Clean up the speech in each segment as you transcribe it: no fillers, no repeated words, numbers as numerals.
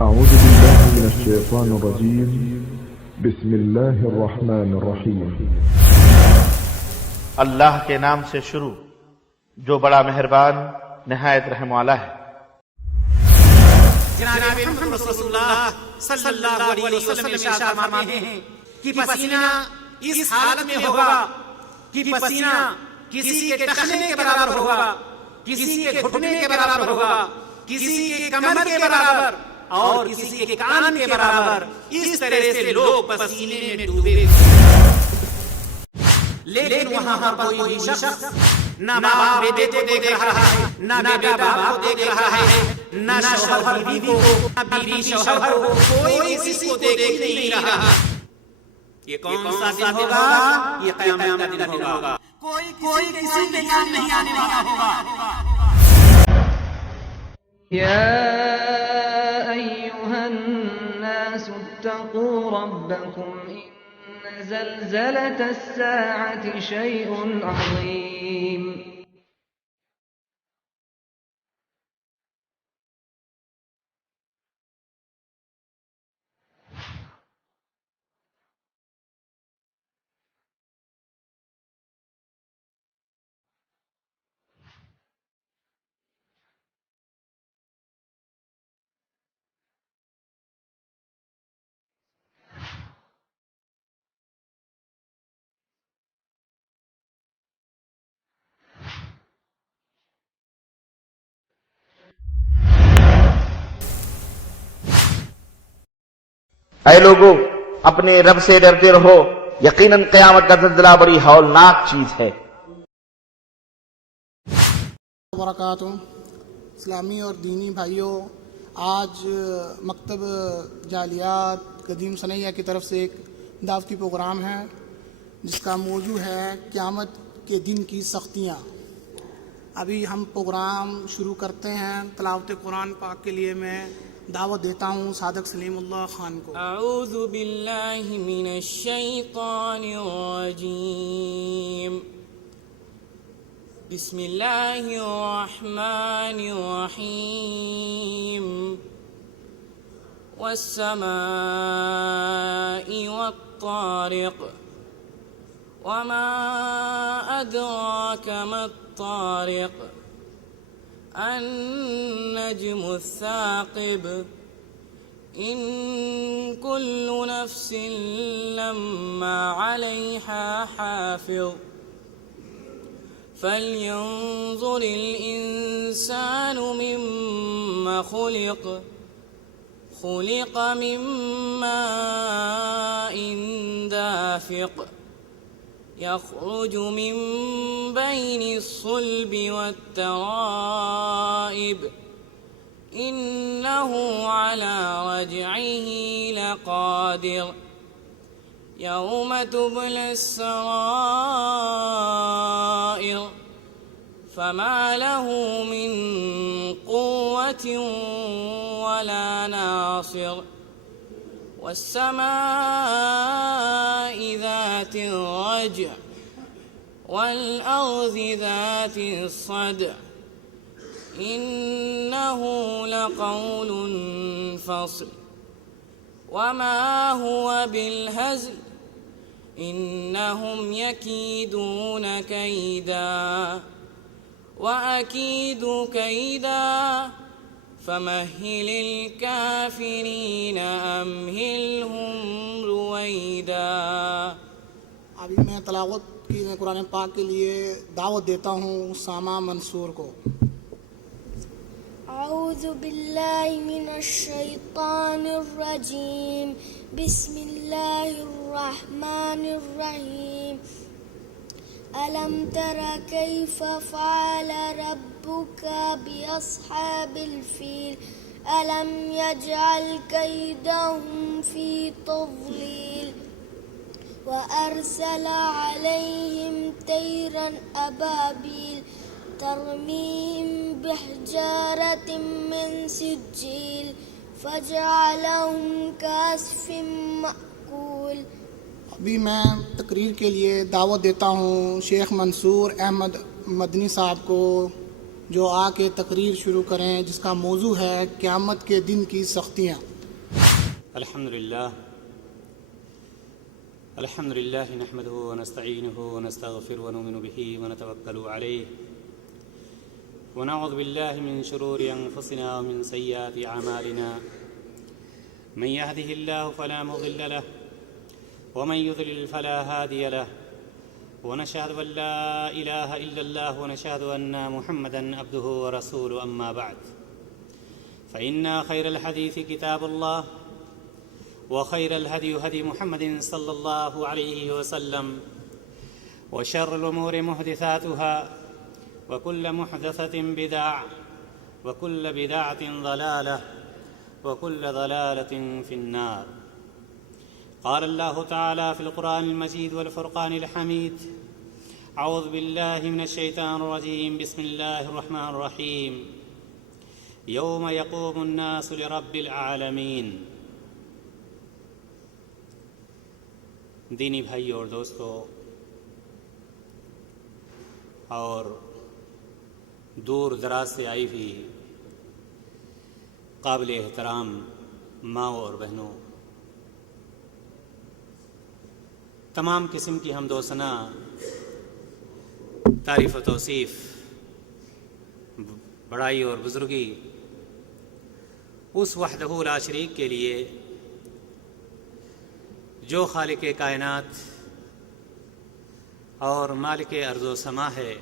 أعوذ بالله من الشيطان الرجيم. بسم الله الرحمن الرحيم. اللہ کے نام سے شروع جو بڑا مہربان نہایت رحم والا ہے۔ جناب محمد رسول اللہ صلی اللہ علیہ وسلم ارشاد فرماتے ہیں کہ پسینہ اس حالت میں ہوگا کہ پسینہ کسی کے ٹخنے کے برابر ہوگا، کسی کے گھٹنے کے برابر ہوگا، کسی کے کمر کے برابر اور کسی کے کان کے برابر۔ اس طرح سے لوگ پسینے میں ڈوبے، لیکن وہاں پر کوئی شخص نہ باپ بیٹے کو دیکھ رہا ہے، نہ بیٹا باپ کو دیکھ رہا ہے، نہ شوہر بیوی کو، نہ بیوی شوہر کو، کوئی کسی کو دیکھ نہیں رہا۔ یہ کون سا دن ہوگا؟ یہ قیامت کا دن ہوگا، کوئی کسی کے کام نہیں آنے والا ہوگا۔ يا أيها الناس اتقوا ربكم إن زلزلة الساعة شيء عظيم اے لوگو، اپنے رب سے ڈرتے رہو، یقیناً قیامت کا زلزلہ بڑی ہولناک چیز ہے۔ وبرکاتہ۔ اسلامی اور دینی بھائیوں، آج مکتب جالیات قدیم سنیہ کی طرف سے ایک دعوتی پروگرام ہے جس کا موضوع ہے قیامت کے دن کی سختیاں۔ ابھی ہم پروگرام شروع کرتے ہیں۔ تلاوت قرآن پاک کے لیے میں دعوت دیتا ہوں صادق سلیم اللہ خان کو۔ اعوذ باللہ من الشیطان الرجیم، بسم اللہ الرحمن الرحیم، والسماء والطارق، وما ادراک ما الطارق، النجم الثاقب، إن كل نفس لما عليها حافظ، فلينظر الإنسان مما خلق، خلق من ماء دافق، يخرج من بين الصلب والترائب، إنه على رجعه لقادر، يوم تبلى السرائر، فما له من قوة ولا ناصر، والسماء ذات الرجع، والأرض ذات الصدع، إنه لقول فصل، وما هو بالهزل، إنهم يكيدون كيدا، وأكيد كيدا، فمهل الكافرين أمهلهم رويدا۔ ابھی میں تلاوت کی قرآن پاک کے لیے دعوت دیتا ہوں اسامہ منصور کو۔ اعوذ باللہ من الشیطان الرجیم، بسم اللہ الرحمن الرحیم، ألم تر كيف فعل ربك بأصحاب الفيل، ألم يجعل كيدهم في تضليل، وأرسل عليهم طيرا أبابيل ترميهم بحجارة من سجيل فجعلهم كعصف مأكول۔ ابھی میں تقریر کے لیے دعوت دیتا ہوں شیخ منصور احمد مدنی صاحب کو۔ جو آ کے تقریر شروع کریں جس کا موضوع ہے قیامت کے دن کی سختیاں۔ الحمد لله نحمده ونستعينه ونستغفر ونؤمن به ونتوكل عليه ونعوذ بالله من شرور أنفسنا ومن سيئات أعمالنا من يهده الله فلا مضل له ومن يضلل فلا هادي له ونشهد أن لا إله إلا الله ونشهد أن محمدا عبده ورسوله أما بعد فإن خير الحديث كتاب الله وخير الهدي هدي محمد صلى الله عليه وسلم وشر الأمور محدثاتها وكل محدثة بدعة وكل بدعة ضلالة وكل ضلالة في النار. قال الله تعالى في القرآن المجيد والفرقان الحميد: أعوذ بالله من الشيطان الرجيم بسم الله الرحمن الرحيم يوم يقوم الناس لرب العالمين. دینی بھائی اور دوستو اور دور دراز سے آئی ہوئی قابل احترام ماں اور بہنوں، تمام قسم کی حمد و ثنا، تعریف و توصیف، بڑائی اور بزرگی اس وحدہ لا شریک کے لیے جو خالق کائنات اور مالک ارض و سما ہے،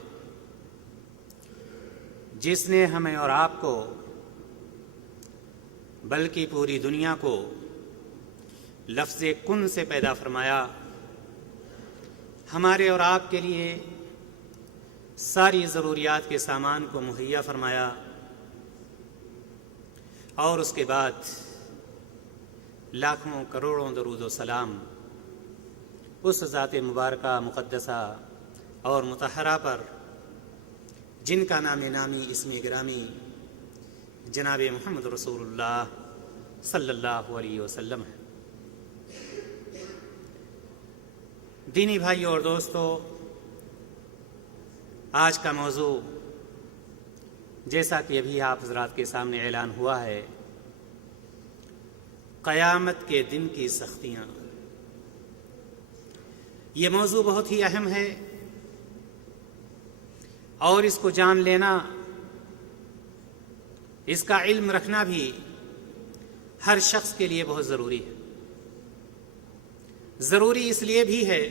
جس نے ہمیں اور آپ کو بلکہ پوری دنیا کو لفظ کن سے پیدا فرمایا، ہمارے اور آپ کے لیے ساری ضروریات کے سامان کو مہیا فرمایا، اور اس کے بعد لاکھوں کروڑوں درود و سلام اس ذات مبارکہ مقدسہ اور مطہرہ پر جن کا نام نامی اسم گرامی جناب محمد رسول اللہ صلی اللہ علیہ وسلم ہے۔ دینی بھائی اور دوستو، آج کا موضوع جیسا کہ ابھی آپ حضرات کے سامنے اعلان ہوا ہے، قیامت کے دن کی سختیاں۔ یہ موضوع بہت ہی اہم ہے اور اس کو جان لینا، اس کا علم رکھنا بھی ہر شخص کے لیے بہت ضروری ہے۔ ضروری اس لیے بھی ہے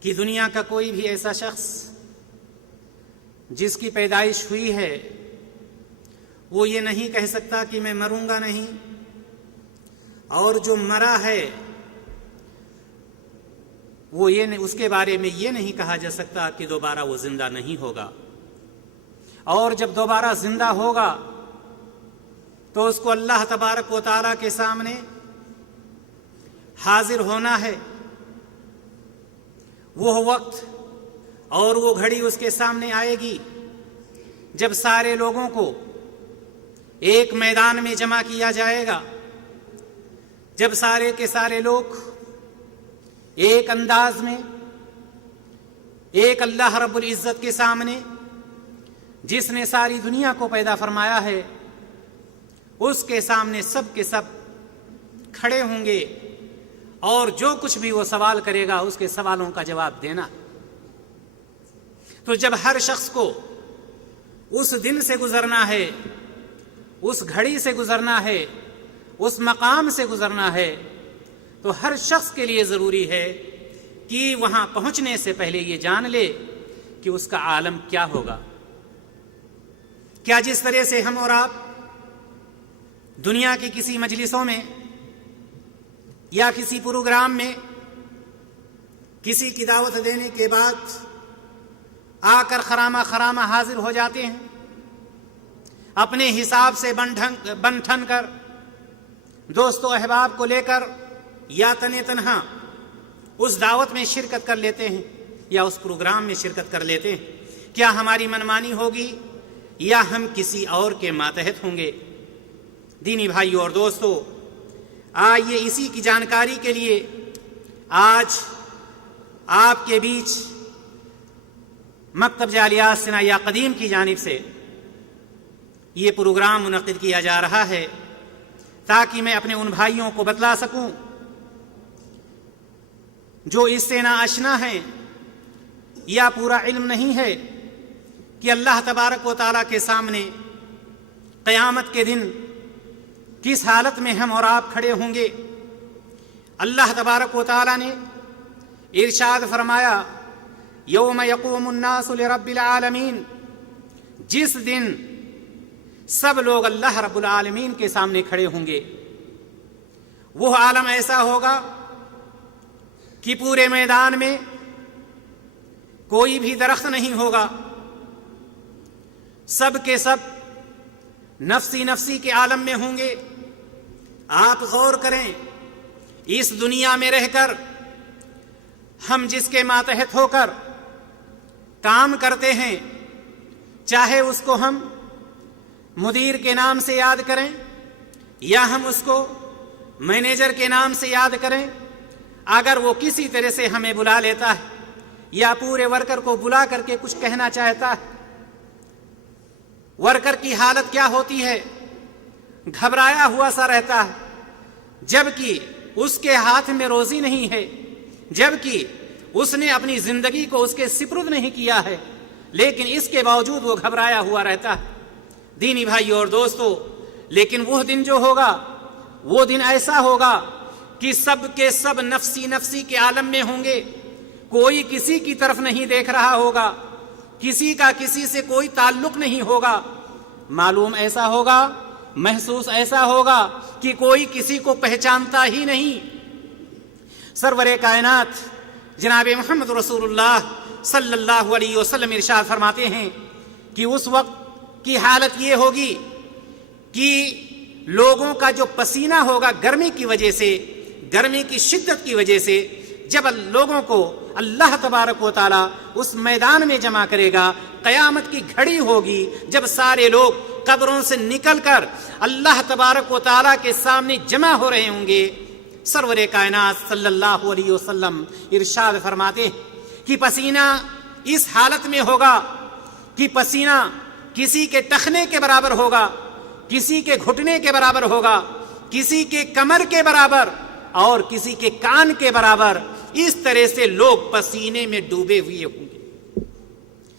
کہ دنیا کا کوئی بھی ایسا شخص جس کی پیدائش ہوئی ہے وہ یہ نہیں کہہ سکتا کہ میں مروں گا نہیں، اور جو مرا ہے وہ اس کے بارے میں یہ نہیں کہا جا سکتا کہ دوبارہ وہ زندہ نہیں ہوگا، اور جب دوبارہ زندہ ہوگا تو اس کو اللہ تبارک و تعالیٰ کے سامنے حاضر ہونا ہے۔ وہ وقت اور وہ گھڑی اس کے سامنے آئے گی جب سارے لوگوں کو ایک میدان میں جمع کیا جائے گا، جب سارے کے سارے لوگ ایک انداز میں ایک اللہ رب العزت کے سامنے، جس نے ساری دنیا کو پیدا فرمایا ہے، اس کے سامنے سب کے سب کھڑے ہوں گے، اور جو کچھ بھی وہ سوال کرے گا اس کے سوالوں کا جواب دینا۔ تو جب ہر شخص کو اس دن سے گزرنا ہے، اس گھڑی سے گزرنا ہے، اس مقام سے گزرنا ہے، تو ہر شخص کے لیے ضروری ہے کہ وہاں پہنچنے سے پہلے یہ جان لے کہ اس کا عالم کیا ہوگا۔ کیا جس طرح سے ہم اور آپ دنیا کی کسی مجلسوں میں یا کسی پروگرام میں کسی کی دعوت دینے کے بعد آ کر خرامہ حاضر ہو جاتے ہیں، اپنے حساب سے بن ٹھن کر دوست و احباب کو لے کر یا تنہا اس دعوت میں شرکت کر لیتے ہیں یا اس پروگرام میں شرکت کر لیتے ہیں؟ کیا ہماری منمانی ہوگی یا ہم کسی اور کے ماتحت ہوں گے؟ دینی بھائیو اور دوستو، آئیے اسی کی جانکاری کے لیے آج آپ کے بیچ مکتب جالیات سنائیہ قدیم کی جانب سے یہ پروگرام منعقد کیا جا رہا ہے تاکہ میں اپنے ان بھائیوں کو بتلا سکوں جو اس سے نہ آشنا ہیں یا پورا علم نہیں ہے کہ اللہ تبارک و تعالیٰ کے سامنے قیامت کے دن کس حالت میں ہم اور آپ کھڑے ہوں گے۔ اللہ تبارک و تعالیٰ نے ارشاد فرمایا یوم یقوم الناس لرب العالمین، جس دن سب لوگ اللہ رب العالمین کے سامنے کھڑے ہوں گے، وہ عالم ایسا ہوگا کہ پورے میدان میں کوئی بھی درخت نہیں ہوگا، سب کے سب نفسی نفسی کے عالم میں ہوں گے۔ آپ غور کریں، اس دنیا میں رہ کر ہم جس کے ماتحت ہو کر کام کرتے ہیں، چاہے اس کو ہم مدیر کے نام سے یاد کریں یا ہم اس کو مینیجر کے نام سے یاد کریں، اگر وہ کسی طرح سے ہمیں بلا لیتا ہے یا پورے ورکر کو بلا کر کے کچھ کہنا چاہتا ہے، ورکر کی حالت کیا ہوتی ہے؟ گھبرایا ہوا سا رہتا ہے، جبکہ اس کے ہاتھ میں روزی نہیں ہے، جبکہ اس نے اپنی زندگی کو اس کے سپرد نہیں کیا ہے، لیکن اس کے باوجود وہ گھبرایا ہوا رہتا ہے۔ دینی بھائیو اور دوستو، لیکن وہ دن جو ہوگا، وہ دن ایسا ہوگا کہ سب کے سب نفسی نفسی کے عالم میں ہوں گے، کوئی کسی کی طرف نہیں دیکھ رہا ہوگا، کسی کا کسی سے کوئی تعلق نہیں ہوگا، معلوم ایسا ہوگا، محسوس ایسا ہوگا کہ کوئی کسی کو پہچانتا ہی نہیں۔ سرور کائنات جناب محمد رسول اللہ صلی اللہ علیہ وسلم ارشاد فرماتے ہیں کہ اس وقت کی حالت یہ ہوگی کہ لوگوں کا جو پسینہ ہوگا گرمی کی وجہ سے، گرمی کی شدت کی وجہ سے، جب لوگوں کو اللہ تبارک و تعالیٰ اس میدان میں جمع کرے گا، قیامت کی گھڑی ہوگی جب سارے لوگ قبروں سے نکل کر اللہ تبارک و تعالیٰ کے سامنے جمع ہو رہے ہوں گے، سرور کائنات صلی اللہ علیہ وسلم ارشاد فرماتے ہیں کہ پسینہ اس حالت میں ہوگا کہ پسینہ کسی کے ٹخنے کے برابر ہوگا، کسی کے گھٹنے کے برابر ہوگا، کسی کے کمر کے برابر اور کسی کے کان کے برابر، اس طرح سے لوگ پسینے میں ڈوبے ہوئے ہوں گے۔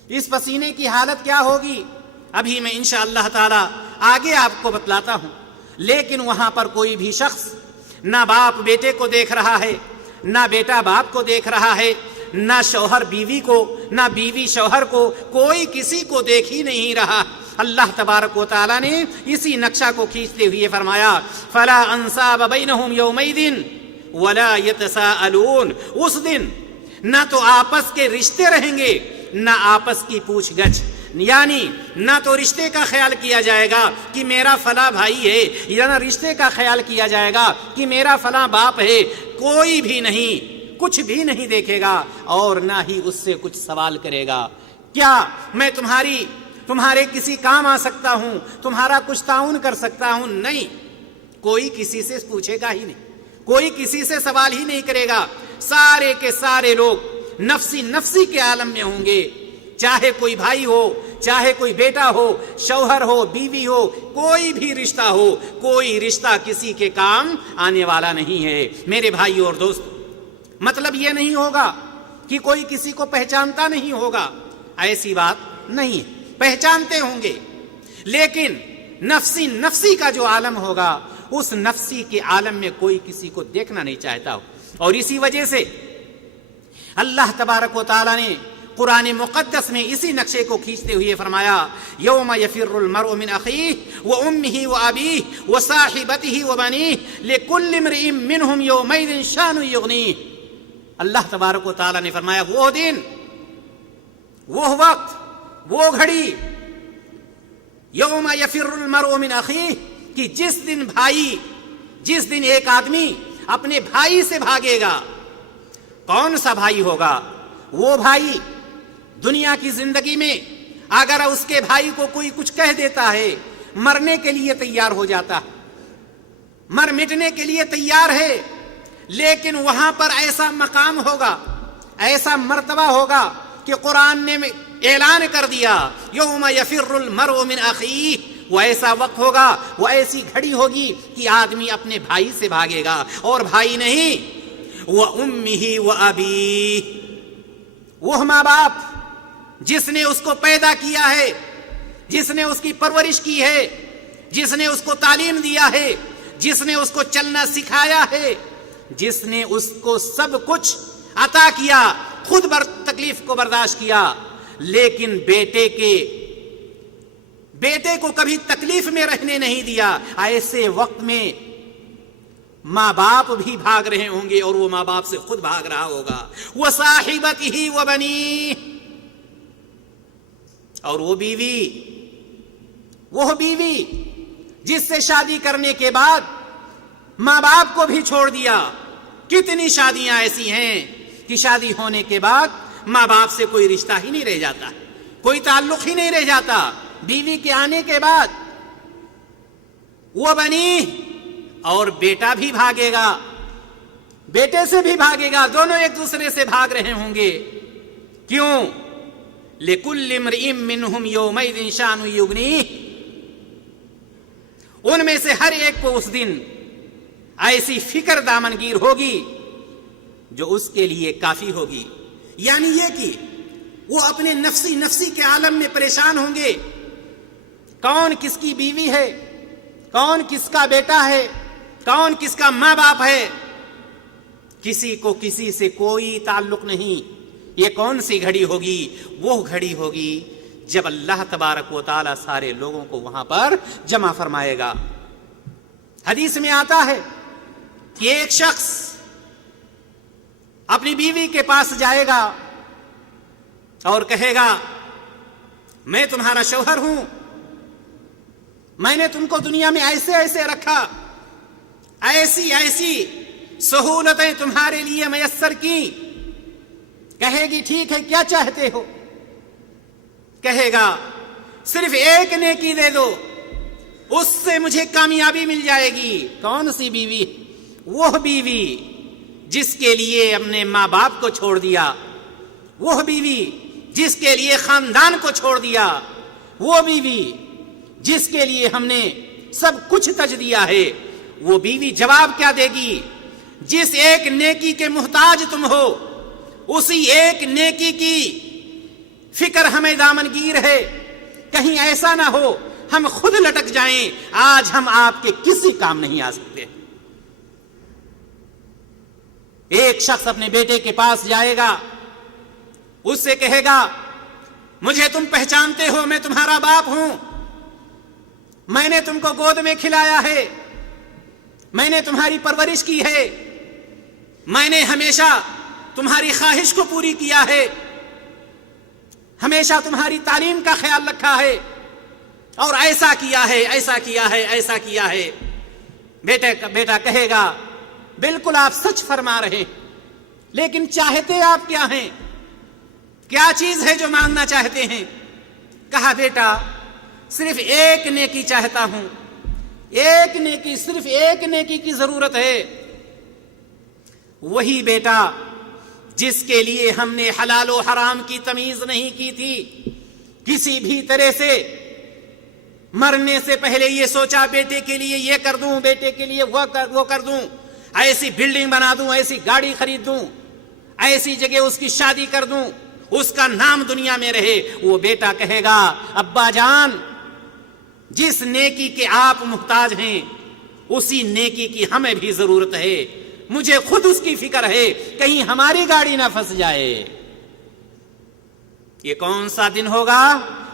اس پسینے کی حالت کیا ہوگی ابھی میں انشاءاللہ تعالی آگے آپ کو بتلاتا ہوں، لیکن وہاں پر کوئی بھی شخص نہ باپ بیٹے کو دیکھ رہا ہے، نہ بیٹا باپ کو دیکھ رہا ہے، نہ شوہر بیوی کو، نہ بیوی شوہر کو، کوئی کسی کو دیکھ ہی نہیں رہا۔ اللہ تبارک و تعالیٰ نے اسی نقشہ کو کھینچتے ہوئے فرمایا فَلَا أَنْصَابَ بَيْنَهُمْ يَوْمَئِذٍ وَلَا يَتَسَاءَلُونَ، اس دن نہ تو آپس کے رشتے رہیں گے، نہ آپس کی پوچھ گچھ، یعنی نہ تو رشتے کا خیال کیا جائے گا کہ میرا فلاں بھائی ہے، یا نہ رشتے کا خیال کیا جائے گا کہ میرا فلاں باپ ہے، کوئی بھی نہیں، کچھ بھی نہیں دیکھے گا اور نہ ہی اس سے کچھ سوال کرے گا۔ کیا میں تمہارے کسی کام آ سکتا ہوں، تمہارا کچھ تعاون کر سکتا ہوں؟ نہیں، کوئی کسی سے پوچھے گا ہی نہیں، کوئی کسی سے سوال ہی نہیں کرے گا۔ سارے کے سارے لوگ نفسی نفسی کے عالم میں ہوں گے، چاہے کوئی بھائی ہو، چاہے کوئی بیٹا ہو، شوہر ہو، بیوی ہو، کوئی بھی رشتہ ہو، کوئی رشتہ کسی کے کام آنے والا نہیں ہے۔ میرے بھائیو اور دوستو، مطلب یہ نہیں ہوگا کہ کوئی کسی کو پہچانتا نہیں ہوگا، ایسی بات نہیں ہے، پہچانتے ہوں گے، لیکن نفسی نفسی کا جو عالم ہوگا، اس نفسی کے عالم میں کوئی کسی کو دیکھنا نہیں چاہتا ہو۔ اور اسی وجہ سے اللہ تبارک و تعالیٰ نے قرآن مقدس میں اسی نقشے کو کھینچتے ہوئے فرمایا یوم یفر المرء من اخیہ وامہ وابیہ وصاحبتہ وبنیہ لکل امرئ منہم یومئذ شان یغنیہ۔ اللہ تبارک و تعالیٰ نے فرمایا وہ دن، وہ وقت، وہ گھڑی، یوم یفر المرء من اخیہ، کہ جس دن ایک آدمی اپنے بھائی سے بھاگے گا۔ کون سا بھائی ہوگا؟ وہ بھائی دنیا کی زندگی میں اگر اس کے بھائی کو کوئی کچھ کہہ دیتا ہے، مرنے کے لیے تیار ہو جاتا ہے، مر مٹنے کے لیے تیار ہے، لیکن وہاں پر ایسا مقام ہوگا، ایسا مرتبہ ہوگا کہ قرآن نے اعلان کر دیا یوم یفر المرء من اخیہ، وہ ایسا وقت ہوگا، وہ ایسی گھڑی ہوگی کہ آدمی اپنے بھائی سے بھاگے گا، اور بھائی نہیں وَأُمِّهِ وَأَبِيهِ، وہ ماں باپ جس نے اس کو پیدا کیا ہے، جس نے اس کی پرورش کی ہے، جس نے اس کو تعلیم دیا ہے، جس نے اس کو چلنا سکھایا ہے، جس نے اس کو سب کچھ عطا کیا، خود تکلیف کو برداشت کیا، لیکن بیٹے کو کبھی تکلیف میں رہنے نہیں دیا، ایسے وقت میں ماں باپ بھی بھاگ رہے ہوں گے اور وہ ماں باپ سے خود بھاگ رہا ہوگا، وَصَاحِبَتِهِ وَبَنِيهِ، اور وہ بیوی جس سے شادی کرنے کے بعد ماں باپ کو بھی چھوڑ دیا۔ کتنی شادیاں ایسی ہیں کہ شادی ہونے کے بعد ماں باپ سے کوئی رشتہ ہی نہیں رہ جاتا، کوئی تعلق ہی نہیں رہ جاتا، بیوی کے آنے کے بعد وہ بنی، اور بیٹا بھی بھاگے گا، بیٹے سے بھی بھاگے گا، دونوں ایک دوسرے سے بھاگ رہے ہوں گے۔ کیوں؟ لِكُلِّ امْرِئٍ مِّنْهُمْ يَوْمَئِذٍ شَأْنٌ يُغْنِيهِ، ان میں سے ہر ایک کو اس دن ایسی فکر دامنگیر ہوگی جو اس کے لیے کافی ہوگی، یعنی یہ کہ وہ اپنے نفسی کے عالم میں پریشان ہوں گے، کون کس کی بیوی ہے، کون کس کا بیٹا ہے، کون کس کا ماں باپ ہے، کسی کو کسی سے کوئی تعلق نہیں۔ یہ کون سی گھڑی ہوگی؟ وہ گھڑی ہوگی جب اللہ تبارک و تعالی سارے لوگوں کو وہاں پر جمع فرمائے گا۔ حدیث میں آتا ہے کہ ایک شخص اپنی بیوی کے پاس جائے گا اور کہے گا میں تمہارا شوہر ہوں، میں نے تم کو دنیا میں ایسے رکھا، ایسی سہولتیں تمہارے لیے میسر کی۔ کہے گی ٹھیک ہے، کیا چاہتے ہو؟ کہے گا صرف ایک نیکی دے دو، اس سے مجھے کامیابی مل جائے گی۔ کون سی بیوی؟ وہ بیوی جس کے لیے ہم نے ماں باپ کو چھوڑ دیا، وہ بیوی جس کے لیے خاندان کو چھوڑ دیا، وہ بیوی جس کے لیے ہم نے سب کچھ تج دیا ہے۔ وہ بیوی جواب کیا دے گی؟ جس ایک نیکی کے محتاج تم ہو، اسی ایک نیکی کی فکر ہمیں دامنگیر ہے، کہیں ایسا نہ ہو ہم خود لٹک جائیں، آج ہم آپ کے کسی کام نہیں آ سکتے۔ ایک شخص اپنے بیٹے کے پاس جائے گا، اس سے کہے گا مجھے تم پہچانتے ہو، میں تمہارا باپ ہوں، میں نے تم کو گود میں کھلایا ہے، میں نے تمہاری پرورش کی ہے، میں نے ہمیشہ تمہاری خواہش کو پوری کیا ہے، ہمیشہ تمہاری تعلیم کا خیال رکھا ہے، اور ایسا کیا ہے۔ بیٹا کہے گا بالکل آپ سچ فرما رہے ہیں، لیکن چاہتے آپ کیا ہیں؟ کیا چیز ہے جو مانگنا چاہتے ہیں؟ کہا بیٹا صرف ایک نیکی چاہتا ہوں، ایک نیکی، صرف ایک نیکی کی ضرورت ہے۔ وہی بیٹا جس کے لیے ہم نے حلال و حرام کی تمیز نہیں کی تھی، کسی بھی طرح سے مرنے سے پہلے یہ سوچا بیٹے کے لیے یہ کر دوں، بیٹے کے لیے وہ کر دوں، ایسی بلڈنگ بنا دوں، ایسی گاڑی خرید دوں، ایسی جگہ اس کی شادی کر دوں، اس کا نام دنیا میں رہے۔ وہ بیٹا کہے گا ابا جان جس نیکی کے آپ محتاج ہیں اسی نیکی کی ہمیں بھی ضرورت ہے، مجھے خود اس کی فکر ہے، کہیں ہماری گاڑی نہ پھنس جائے۔ یہ کون سا دن ہوگا؟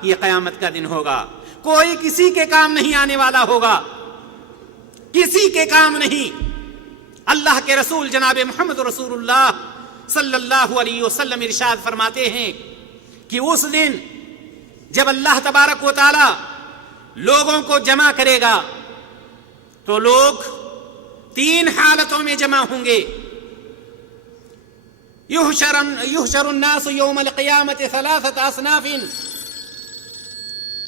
یہ قیامت کا دن ہوگا، کوئی کسی کے کام نہیں آنے والا ہوگا، کسی کے کام نہیں۔ اللہ کے رسول جناب محمد رسول اللہ صلی اللہ علیہ وسلم ارشاد فرماتے ہیں کہ اس دن جب اللہ تبارک و تعالی لوگوں کو جمع کرے گا تو لوگ تین حالتوں میں جمع ہوں گے۔ یحشر الناس یوم القیامت ثلاثۃ اصناف،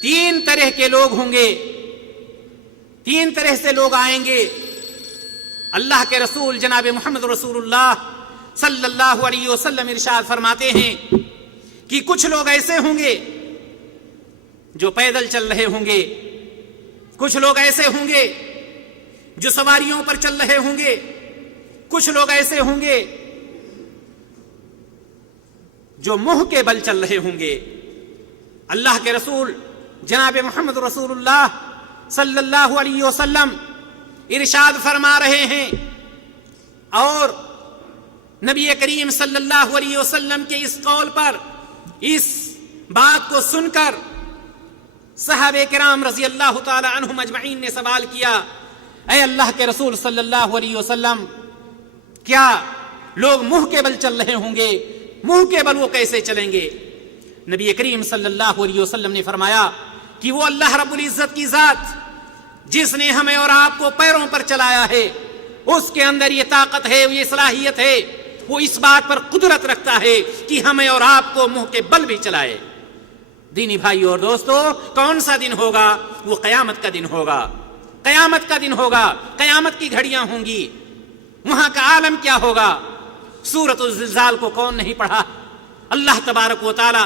تین طرح کے لوگ ہوں گے، تین طرح سے لوگ آئیں گے۔ اللہ کے رسول جناب محمد رسول اللہ صلی اللہ علیہ وسلم ارشاد فرماتے ہیں کہ کچھ لوگ ایسے ہوں گے جو پیدل چل رہے ہوں گے، کچھ لوگ ایسے ہوں گے جو سواریوں پر چل رہے ہوں گے، کچھ لوگ ایسے ہوں گے جو منہ کے بل چل رہے ہوں گے۔ اللہ کے رسول جناب محمد رسول اللہ صلی اللہ علیہ وسلم ارشاد فرما رہے ہیں، اور نبی کریم صلی اللہ علیہ وسلم کے اس قول پر، اس بات کو سن کر صحابہ کرام رضی اللہ تعالی عنہم اجمعین نے سوال کیا، اے اللہ کے رسول صلی اللہ علیہ وسلم، کیا لوگ منہ کے بل چل رہے ہوں گے؟ منہ کے بل وہ کیسے چلیں گے؟ نبی کریم صلی اللہ علیہ وسلم نے فرمایا کہ وہ اللہ رب العزت کی ذات جس نے ہمیں اور آپ کو پیروں پر چلایا ہے، اس کے اندر یہ طاقت ہے، یہ صلاحیت ہے، وہ اس بات پر قدرت رکھتا ہے کہ ہمیں اور آپ کو منہ کے بل بھی چلائے۔ دینی بھائی اور دوستو، کون سا دن ہوگا؟ وہ قیامت کا دن ہوگا، قیامت کا دن ہوگا، قیامت کی گھڑیاں ہوں گی۔ وہاں کا عالم کیا ہوگا؟ سورۃ الزلزال کو کون نہیں پڑھا؟ اللہ تبارک و تعالی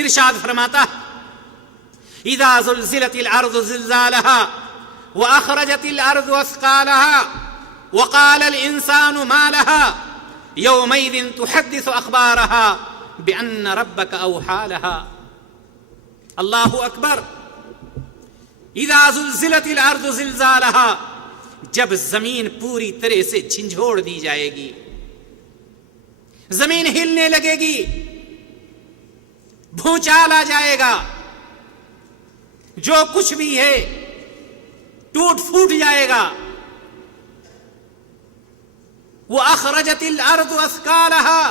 ارشاد فرماتا، اذا زلزلت الارض زلزالها واخرجت الارض اثقالها وقال الانسان ما لها يومئذ تحدث اخبارها بان ربك اوحى لها۔ اللہ اکبر۔ اذا زلزلت الارض زلزالها، جب زمین پوری طرح سے جھنجھوڑ دی جائے گی، زمین ہلنے لگے گی، بھونچال آ جائے گا، جو کچھ بھی ہے ٹوٹ پھوٹ جائے گا۔ وَأَخْرَجَتِ الْأَرْضُ أَثْقَالَهَا،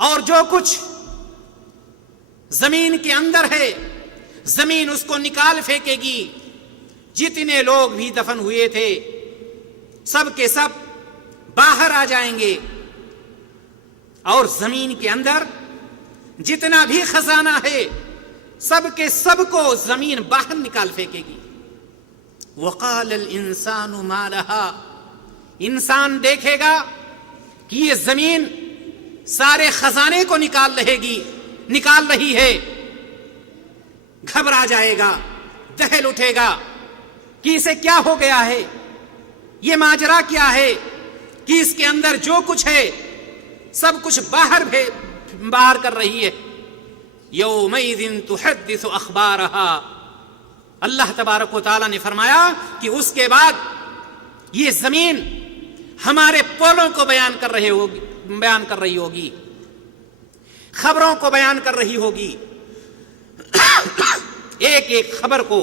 اور جو کچھ زمین کے اندر ہے، زمین اس کو نکال پھینکے گی۔ جتنے لوگ بھی دفن ہوئے تھے سب کے سب باہر آ جائیں گے، اور زمین کے اندر جتنا بھی خزانہ ہے سب کے سب کو زمین باہر نکال پھینکے گی۔ وقال الانسان ما لها، انسان دیکھے گا کہ یہ زمین سارے خزانے کو نکال رہی ہے، گھبرا جائے گا، دہل اٹھے گا کہ اسے کیا ہو گیا ہے، یہ ماجرا کیا ہے کہ اس کے اندر جو کچھ ہے سب کچھ باہر کر رہی ہے۔ یومئذ تحدث اخبارها، اللہ تبارک و تعالی نے فرمایا کہ اس کے بعد یہ زمین ہمارے پولوں کو بیان کر رہی ہوگی، خبروں کو بیان کر رہی ہوگی، ایک ایک خبر کو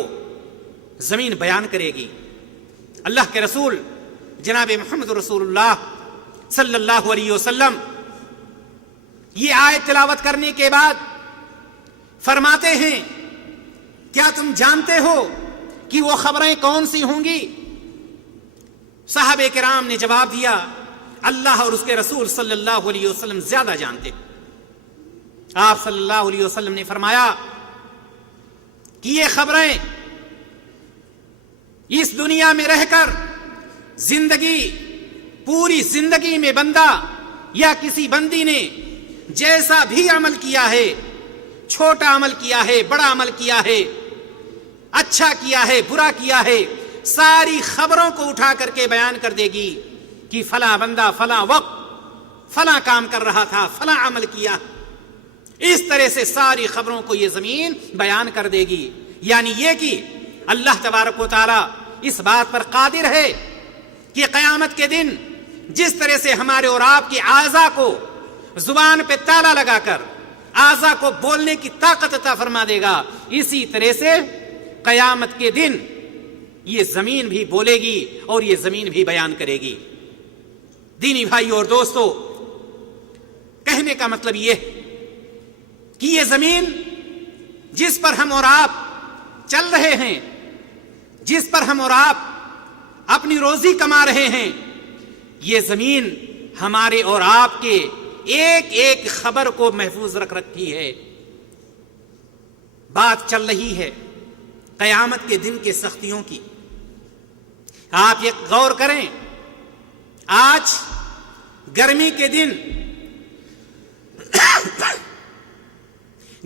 زمین بیان کرے گی۔ اللہ کے رسول جناب محمد رسول اللہ صلی اللہ علیہ وسلم یہ آیت تلاوت کرنے کے بعد فرماتے ہیں، کیا تم جانتے ہو کہ وہ خبریں کون سی ہوں گی؟ صحابہ کرام نے جواب دیا، اللہ اور اس کے رسول صلی اللہ علیہ وسلم زیادہ جانتے۔ آپ صلی اللہ علیہ وسلم نے فرمایا کہ یہ خبریں اس دنیا میں رہ کر پوری زندگی میں بندہ یا کسی بندی نے جیسا بھی عمل کیا ہے، چھوٹا عمل کیا ہے، بڑا عمل کیا ہے، اچھا کیا ہے، برا کیا ہے، ساری خبروں کو اٹھا کر کے بیان کر دے گی کہ فلاں بندہ فلاں وقت فلاں کام کر رہا تھا، فلاں عمل کیا۔ اس طرح سے ساری خبروں کو یہ زمین بیان کر دے گی۔ یعنی یہ کہ اللہ تبارک و تعالی اس بات پر قادر ہے کہ قیامت کے دن جس طرح سے ہمارے اور آپ کی اعضاء کو زبان پہ تالا لگا کر اعضاء کو بولنے کی طاقت عطا فرما دے گا، اسی طرح سے قیامت کے دن یہ زمین بھی بولے گی اور یہ زمین بھی بیان کرے گی۔ دینی بھائی اور دوستو، کہنے کا مطلب یہ کہ یہ زمین جس پر ہم اور آپ چل رہے ہیں، جس پر ہم اور آپ اپنی روزی کما رہے ہیں، یہ زمین ہمارے اور آپ کے ایک ایک خبر کو محفوظ رکھ رکھی ہے۔ بات چل رہی ہے قیامت کے دن کے سختیوں کی۔ آپ یہ غور کریں، آج گرمی کے دن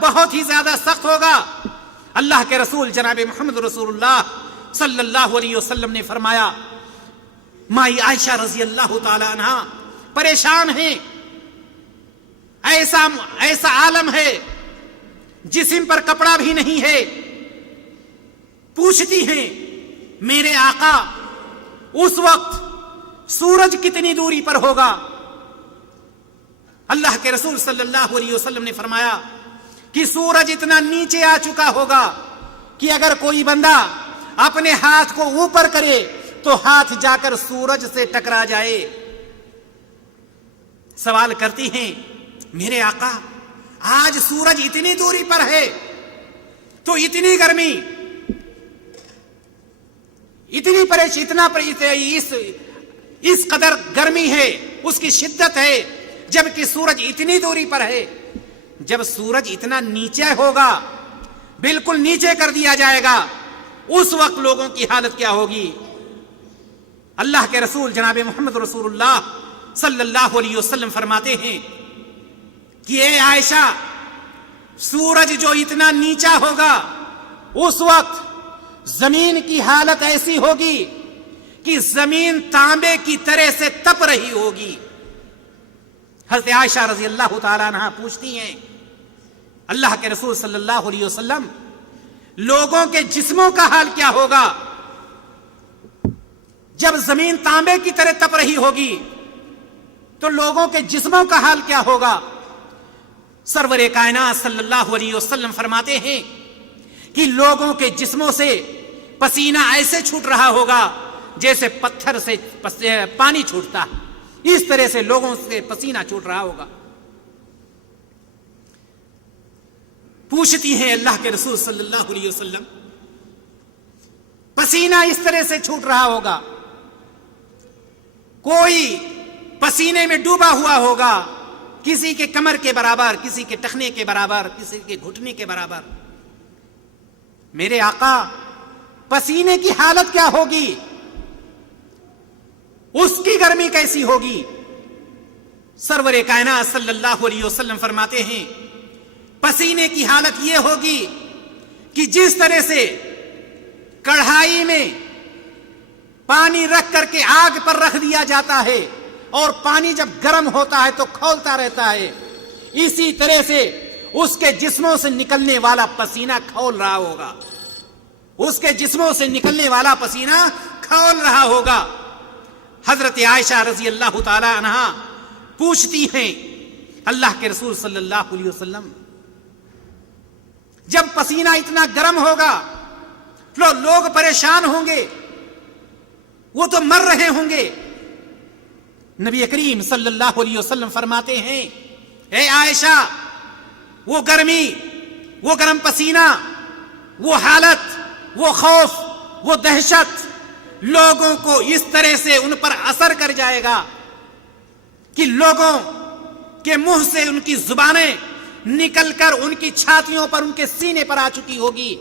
بہت ہی زیادہ سخت ہوگا. اللہ کے رسول جناب محمد رسول اللہ صلی اللہ علیہ وسلم نے فرمایا، مائی عائشہ رضی اللہ تعالی عنہ پریشان ہیں، ایسا عالم ہے جسم پر کپڑا بھی نہیں ہے. پوچھتی ہیں میرے آقا اس وقت سورج کتنی دوری پر ہوگا؟ اللہ کے رسول صلی اللہ علیہ وسلم نے فرمایا کہ سورج اتنا نیچے آ چکا ہوگا کہ اگر کوئی بندہ اپنے ہاتھ کو اوپر کرے تو ہاتھ جا کر سورج سے ٹکرا جائے. سوال کرتی ہیں میرے آقا آج سورج اتنی دوری پر ہے تو اتنی گرمی، اتنی اس قدر گرمی ہے، اس کی شدت ہے، جبکہ سورج اتنی دوری پر ہے. جب سورج اتنا نیچے ہوگا، بالکل نیچے کر دیا جائے گا، اس وقت لوگوں کی حالت کیا ہوگی؟ اللہ کے رسول جناب محمد رسول اللہ صلی اللہ علیہ وسلم فرماتے ہیں کہ اے عائشہ، سورج جو اتنا نیچا ہوگا اس وقت زمین کی حالت ایسی ہوگی کہ زمین تانبے کی طرح سے تپ رہی ہوگی. حضرت عائشہ رضی اللہ تعالیٰ عنہ پوچھتی ہیں اللہ کے رسول صلی اللہ علیہ وسلم، لوگوں کے جسموں کا حال کیا ہوگا جب زمین تانبے کی طرح تپ رہی ہوگی؟ تو لوگوں کے جسموں کا حال کیا ہوگا؟ سرور کائنات صلی اللہ علیہ وسلم فرماتے ہیں کہ لوگوں کے جسموں سے پسینہ ایسے چھوٹ رہا ہوگا جیسے پتھر سے پانی چھوٹتا، اس طرح سے لوگوں سے پسینہ چھوٹ رہا ہوگا. پوچھتی ہیں اللہ کے رسول صلی اللہ علیہ وسلم، پسینہ اس طرح سے چھوٹ رہا ہوگا، کوئی پسینے میں ڈوبا ہوا ہوگا، کسی کے کمر کے برابر، کسی کے ٹخنے کے برابر، کسی کے گھٹنے کے برابر. میرے آقا پسینے کی حالت کیا ہوگی؟ اس کی گرمی کیسی ہوگی؟ سرور کائنات صلی اللہ علیہ وسلم فرماتے ہیں پسینے کی حالت یہ ہوگی کہ جس طرح سے کڑھائی میں پانی رکھ کر کے آگ پر رکھ دیا جاتا ہے اور پانی جب گرم ہوتا ہے تو کھولتا رہتا ہے، اسی طرح سے اس کے جسموں سے نکلنے والا پسینہ کھول رہا ہوگا، اس کے جسموں سے نکلنے والا پسینہ کھول رہا ہوگا. حضرت عائشہ رضی اللہ تعالی عنہ پوچھتی ہیں اللہ کے رسول صلی اللہ علیہ وسلم، جب پسینہ اتنا گرم ہوگا تو لوگ پریشان ہوں گے، وہ تو مر رہے ہوں گے. نبی کریم صلی اللہ علیہ وسلم فرماتے ہیں اے عائشہ، وہ گرمی، وہ گرم پسینہ، وہ حالت، وہ خوف، وہ دہشت لوگوں کو اس طرح سے ان پر اثر کر جائے گا کہ لوگوں کے منہ سے ان کی زبانیں نکل کر ان کی چھاتیوں پر، ان کے سینے پر آ چکی ہوگی.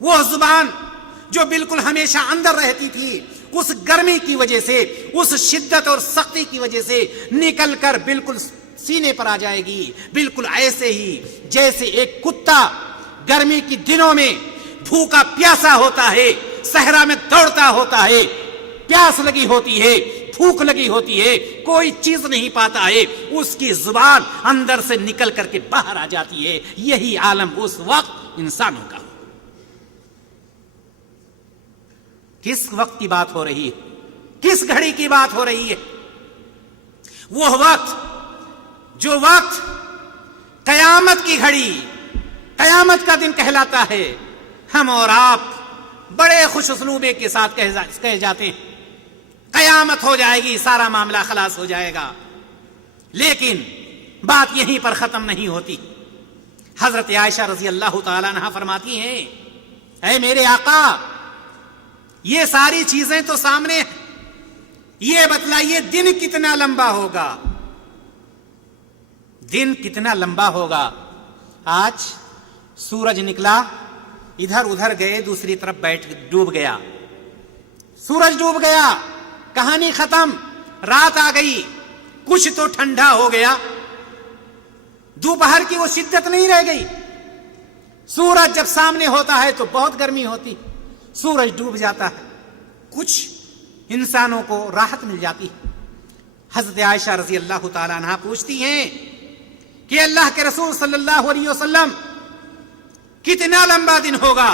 وہ زبان جو بالکل ہمیشہ اندر رہتی تھی، اس گرمی کی وجہ سے، اس شدت اور سختی کی وجہ سے نکل کر بالکل سینے پر آ جائے گی. بالکل ایسے ہی جیسے ایک کتا گرمی کی دنوں میں بھوکا پیاسا ہوتا ہے، صحرا میں دوڑتا ہوتا ہے، پیاس لگی ہوتی ہے، بھوک لگی ہوتی ہے، کوئی چیز نہیں پاتا ہے، اس کی زبان اندر سے نکل کر کے باہر آ جاتی ہے. یہی عالم اس وقت انسانوں کا. کس وقت کی بات ہو رہی ہے؟ کس گھڑی کی بات ہو رہی ہے؟ وہ وقت جو وقت قیامت کی گھڑی، قیامت کا دن کہلاتا ہے. ہم اور آپ بڑے خوش اسلوبے کے ساتھ کہے جاتے ہیں قیامت ہو جائے گی، سارا معاملہ خلاص ہو جائے گا، لیکن بات یہیں پر ختم نہیں ہوتی. حضرت عائشہ رضی اللہ تعالیٰ عنہ فرماتی ہیں اے میرے آقا، یہ ساری چیزیں تو سامنے ہیں، یہ بتلائیے دن کتنا لمبا ہوگا، دن کتنا لمبا ہوگا. آج سورج نکلا، ادھر ادھر گئے، دوسری طرف ڈوب گیا، سورج ڈوب گیا، کہانی ختم. رات آ گئی، کچھ تو ٹھنڈا ہو گیا، دوپہر کی وہ شدت نہیں رہ گئی. سورج جب سامنے ہوتا ہے تو بہت گرمی ہوتی, سورج ڈوب جاتا ہے, کچھ انسانوں کو راحت مل جاتی. حضرت عائشہ رضی اللہ تعالی عنہا پوچھتی ہیں کہ اللہ کے رسول صلی اللہ علیہ وسلم کتنا لمبا دن ہوگا؟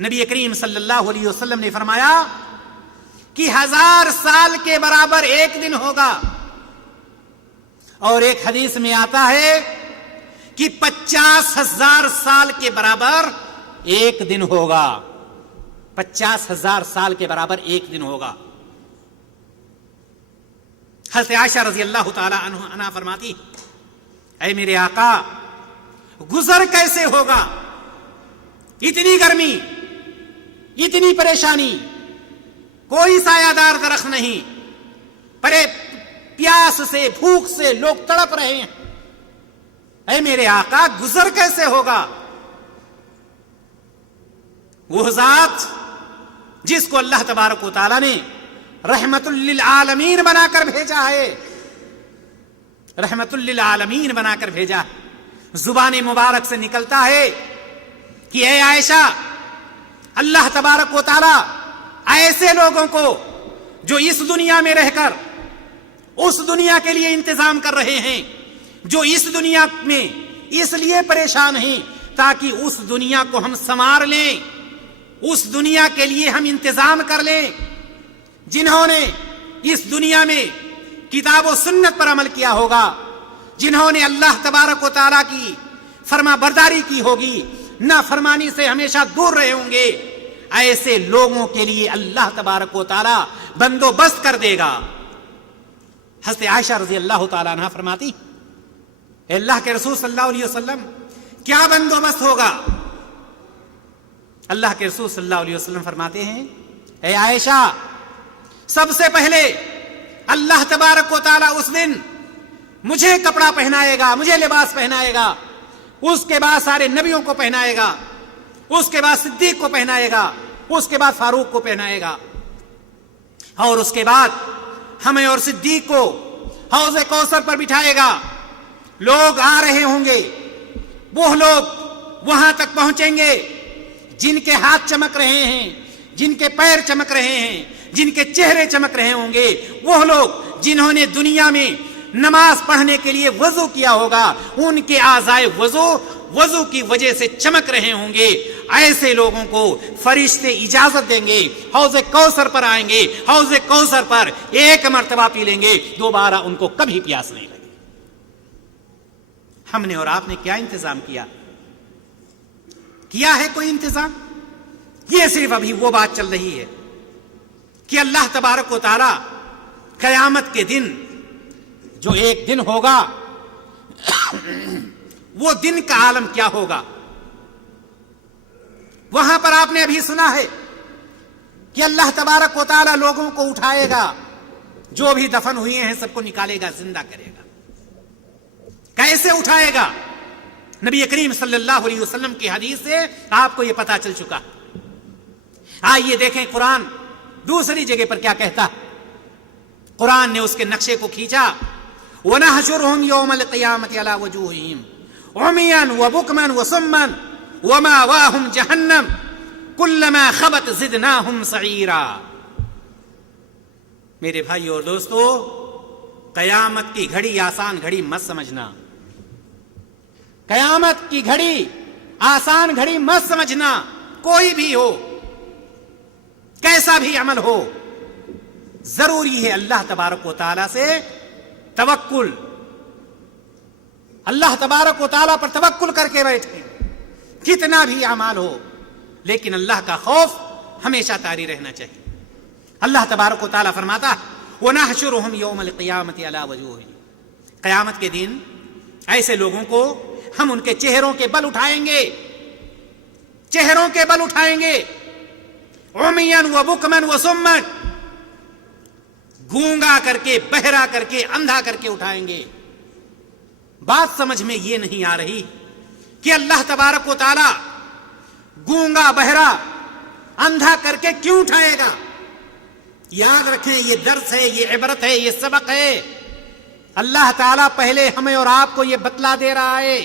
نبی کریم صلی اللہ علیہ وسلم نے فرمایا کہ 1000 سال کے برابر ایک دن ہوگا. اور ایک حدیث میں آتا ہے کہ 50,000 سال کے برابر ایک دن ہوگا. 50,000 سال کے برابر ایک دن ہوگا. حضرت عائشہ رضی اللہ تعالی عنہا فرماتی, اے میرے آقا, گزر کیسے ہوگا؟ اتنی گرمی, اتنی پریشانی, کوئی سایہ دار درخت نہیں, پیاس سے, بھوک سے لوگ تڑپ رہے ہیں. اے میرے آقا, گزر کیسے ہوگا؟ وہ ذات جس کو اللہ تبارک و تعالی نے رحمت للعالمین بنا کر بھیجا ہے, رحمت للعالمین بنا کر بھیجا ہے, زبان مبارک سے نکلتا ہے کہ اے عائشہ, اللہ تبارک و تعالی ایسے لوگوں کو جو اس دنیا میں رہ کر اس دنیا کے لیے انتظام کر رہے ہیں, جو اس دنیا میں اس لیے پریشان ہیں تاکہ اس دنیا کو ہم سنوار لیں, اس دنیا کے لیے ہم انتظام کر لیں, جنہوں نے اس دنیا میں کتاب و سنت پر عمل کیا ہوگا, جنہوں نے اللہ تبارک و تعالیٰ کی فرما برداری کی ہوگی, نافرمانی سے ہمیشہ دور رہے ہوں گے, ایسے لوگوں کے لیے اللہ تبارک و تعالیٰ بندوبست کر دے گا. حضرت عائشہ رضی اللہ تعالیٰ عنہ فرماتی, اے اللہ کے رسول صلی اللہ علیہ وسلم, کیا بندوبست ہوگا؟ اللہ کے رسول صلی اللہ علیہ وسلم فرماتے ہیں, اے عائشہ, سب سے پہلے اللہ تبارک و تعالیٰ اس دن مجھے کپڑا پہنائے گا, مجھے لباس پہنائے گا, اس کے بعد سارے نبیوں کو پہنائے گا, اس کے بعد صدیق کو پہنائے گا, اس کے بعد فاروق کو پہنائے گا, اور اس کے بعد ہمیں اور صدیق کو حوض کوثر پر بٹھائے گا. لوگ آ رہے ہوں گے, وہ لوگ وہاں تک پہنچیں گے جن کے ہاتھ چمک رہے ہیں, جن کے پیر چمک رہے ہیں, جن کے چہرے چمک رہے ہوں گے, وہ لوگ جنہوں نے دنیا میں نماز پڑھنے کے لیے وضو کیا ہوگا, ان کے اعضائے وضو کی وجہ سے چمک رہے ہوں گے. ایسے لوگوں کو فرشتے اجازت دیں گے, حوض کوثر پر آئیں گے, حوض کوثر پر ایک مرتبہ پی لیں گے, دوبارہ ان کو کبھی پیاس نہیں لگے. ہم نے اور آپ نے کیا انتظام کیا ہے کوئی انتظام؟ یہ صرف ابھی وہ بات چل رہی ہے کہ اللہ تبارک و تعالی قیامت کے دن جو ایک دن ہوگا, وہ دن کا عالم کیا ہوگا. وہاں پر آپ نے ابھی سنا ہے کہ اللہ تبارک و تعالی لوگوں کو اٹھائے گا, جو بھی دفن ہوئے ہیں سب کو نکالے گا, زندہ کرے گا. کیسے اٹھائے گا؟ نبی کریم صلی اللہ علیہ وسلم کی حدیث سے آپ کو یہ پتا چل چکا. آئیے دیکھیں قرآن دوسری جگہ پر کیا کہتا. قرآن نے اس کے نقشے کو کھینچا, وَنَحْشُرُهُمْ يَوْمَ الْقِيَامَةِ عَلَى وُجُوهِهِمْ عُمْيًا وَبُكْمًا وَصُمًّا وَمَأْوَاهُمْ جَهَنَّمُ كُلَّمَا خَبَتْ زِدْنَاهُمْ سَعِيرًا. میرے بھائی اور دوستو, قیامت کی گھڑی آسان گھڑی مت سمجھنا. قیامت کی گھڑی آسان گھڑی مت سمجھنا. کوئی بھی ہو, کیسا بھی عمل ہو, ضروری ہے اللہ تبارک و تعالیٰ سے توکل, اللہ تبارک و تعالیٰ پر توکل کر کے بیٹھے. کتنا بھی اعمال ہو, لیکن اللہ کا خوف ہمیشہ طاری رہنا چاہیے. اللہ تبارک و تعالیٰ فرماتا, وَنَحْشُرُهُمْ يَوْمَ الْقِيَامَةِ عَلَى وَجُوهِهِمْ. قیامت کے دن ایسے لوگوں کو ہم ان کے چہروں کے بل اٹھائیں گے, چہروں کے بل اٹھائیں گے. عُمْيًا وَبُكْمًا وَصُمًّا, گونگا کر کے, بہرا کر کے, اندھا کر کے اٹھائیں گے. بات سمجھ میں یہ نہیں آ رہی کہ اللہ تبارک و تعالی گونگا, بہرا, اندھا کر کے کیوں اٹھائے گا. یاد رکھیں, یہ درس ہے, یہ عبرت ہے, یہ سبق ہے. اللہ تعالیٰ پہلے ہمیں اور آپ کو یہ بتلا دے رہا ہے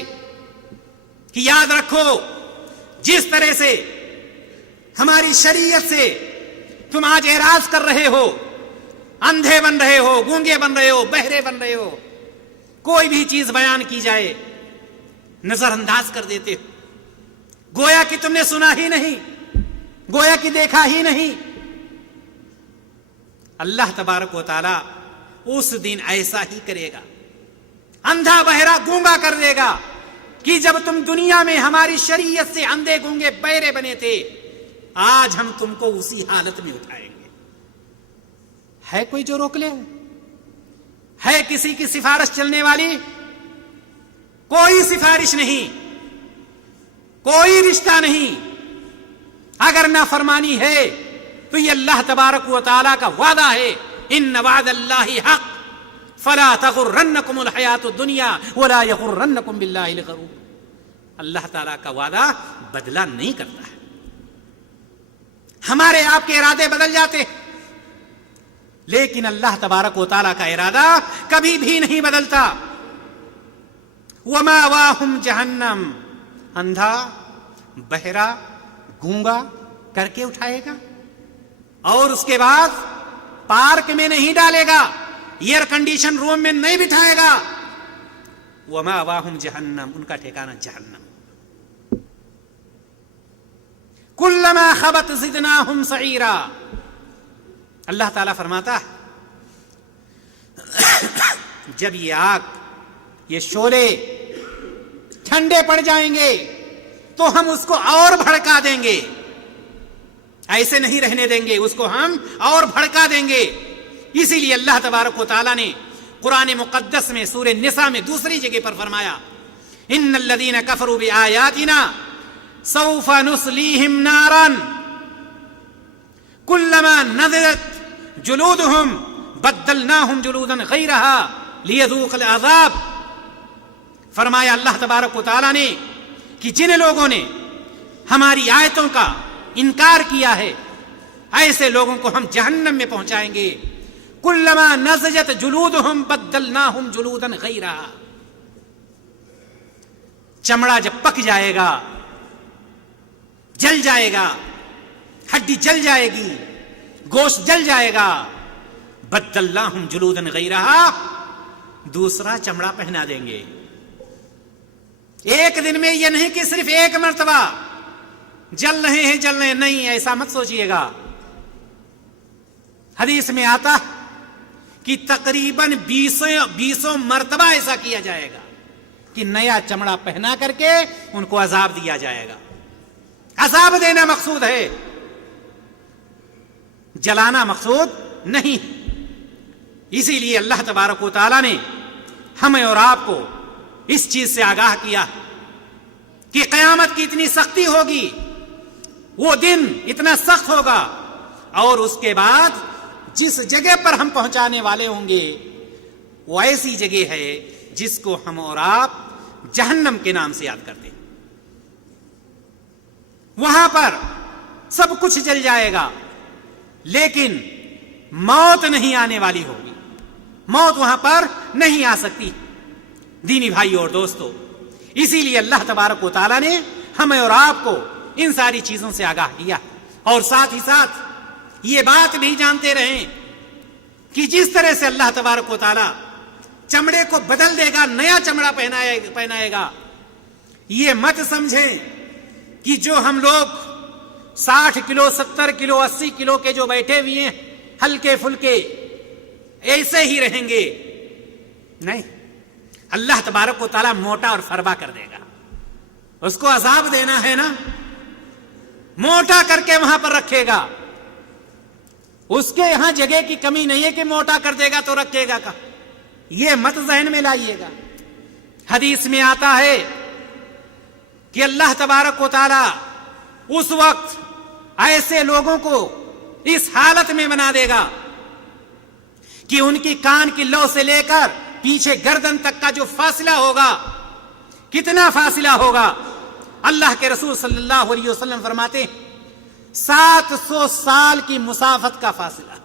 کہ یاد رکھو، جس طرح سے ہماری شریعت سے تم آج اعراض کر رہے ہو، اندھے بن رہے ہو، گونگے بن رہے ہو، بہرے بن رہے ہو، کوئی بھی چیز بیان کی جائے نظر انداز کر دیتے ہو، گویا کہ تم نے سنا ہی نہیں، گویا کہ دیکھا ہی نہیں۔ اللہ تبارک و تعالی اس دن ایسا ہی کرے گا، اندھا بہرا گونگا کر دے گا کہ جب تم دنیا میں ہماری شریعت سے اندھے گونگے بہرے بنے تھے، آج ہم تم کو اسی حالت میں اٹھائیں گے۔ ہے کوئی جو روک لے؟ ہے کسی کی سفارش چلنے والی؟ کوئی سفارش نہیں، کوئی رشتہ نہیں۔ اگر نافرمانی ہے تو یہ اللہ تبارک و تعالیٰ کا وعدہ ہے، ان وعد اللہ حق فلا تغرنکم الحیات الدنیا ولا یغرنکم باللہ الغرور۔ اللہ تعالیٰ کا وعدہ بدلہ نہیں کرتا ہے، ہمارے آپ کے ارادے بدل جاتے ہیں، لیکن اللہ تبارک و تعالیٰ کا ارادہ کبھی بھی نہیں بدلتا۔ وماواہم جہنم، اندھا بہرا گونگا کر کے اٹھائے گا، اور اس کے بعد پارک میں نہیں ڈالے گا، ایئر کنڈیشن روم میں نہیں بٹھائے گا۔ وماواہم جہنم، ان کا ٹھکانہ جہنم۔ کلما خبت زدناہم سعیرا، اللہ تعالیٰ فرماتا ہے جب یہ آگ، یہ شعلے ٹھنڈے پڑ جائیں گے تو ہم اس کو اور بھڑکا دیں گے، ایسے نہیں رہنے دیں گے، اس کو ہم اور بھڑکا دیں گے۔ اسی لیے اللہ تبارک و تعالیٰ نے قرآن مقدس میں سورہ نساء میں دوسری جگہ پر فرمایا، ان الذین کفروا بآیاتنا سوف نصلیہم نارا کلما نضجت جلودہم بدلناہم جلودا غیرہا لیذوقوا العذاب۔ فرمایا اللہ تبارک و تعالیٰ نے کہ جن لوگوں نے ہماری آیتوں کا انکار کیا ہے، ایسے لوگوں کو ہم جہنم میں پہنچائیں گے۔ کلما نضجت جلودہم بدلناہم جلودا غیرہا، چمڑا جب پک جائے گا، جل جائے گا، ہڈی جل جائے گی، گوشت جل جائے گا، بدلناہم جلودا غیرہا، دوسرا چمڑا پہنا دیں گے۔ ایک دن میں یہ نہیں کہ صرف ایک مرتبہ جل رہے ہیں جل رہے ہیں، نہیں، ایسا مت سوچئے گا۔ حدیث میں آتا کہ تقریباً 20 مرتبہ ایسا کیا جائے گا کہ نیا چمڑا پہنا کر کے ان کو عذاب دیا جائے گا۔ عذاب دینا مقصود ہے، جلانا مقصود نہیں۔ اسی لیے اللہ تبارک و تعالیٰ نے ہمیں اور آپ کو اس چیز سے آگاہ کیا کہ قیامت کی اتنی سختی ہوگی، وہ دن اتنا سخت ہوگا، اور اس کے بعد جس جگہ پر ہم پہنچانے والے ہوں گے وہ ایسی جگہ ہے جس کو ہم اور آپ جہنم کے نام سے یاد کرتے ہیں۔ وہاں پر سب کچھ جل جائے گا، لیکن موت نہیں آنے والی ہوگی، موت وہاں پر نہیں آ سکتی۔ دینی بھائی اور دوستو، اسی لیے اللہ تبارک و تعالیٰ نے ہمیں اور آپ کو ان ساری چیزوں سے آگاہ کیا، اور ساتھ ہی ساتھ یہ بات بھی جانتے رہیں کہ جس طرح سے اللہ تبارک و تعالیٰ چمڑے کو بدل دے گا، نیا چمڑا پہنائے گا، یہ مت سمجھیں کہ جو ہم لوگ 60 کلو 70 کلو 80 کلو کے جو بیٹھے ہوئے ہیں ہلکے پھلکے ایسے ہی رہیں گے، نہیں، اللہ تبارک و تعالیٰ موٹا اور فربا کر دے گا۔ اس کو عذاب دینا ہے نا، موٹا کر کے وہاں پر رکھے گا۔ اس کے یہاں جگہ کی کمی نہیں ہے کہ موٹا کر دے گا تو رکھے گا کا، یہ مت ذہن میں لائیے گا۔ حدیث میں آتا ہے کہ اللہ تبارک و تعالیٰ اس وقت ایسے لوگوں کو اس حالت میں بنا دے گا کہ ان کی کان کی لو سے لے کر پیچھے گردن تک کا جو فاصلہ ہوگا، کتنا فاصلہ ہوگا؟ اللہ کے رسول صلی اللہ علیہ وسلم فرماتے ہیں 700 سال کی مسافت کا فاصلہ،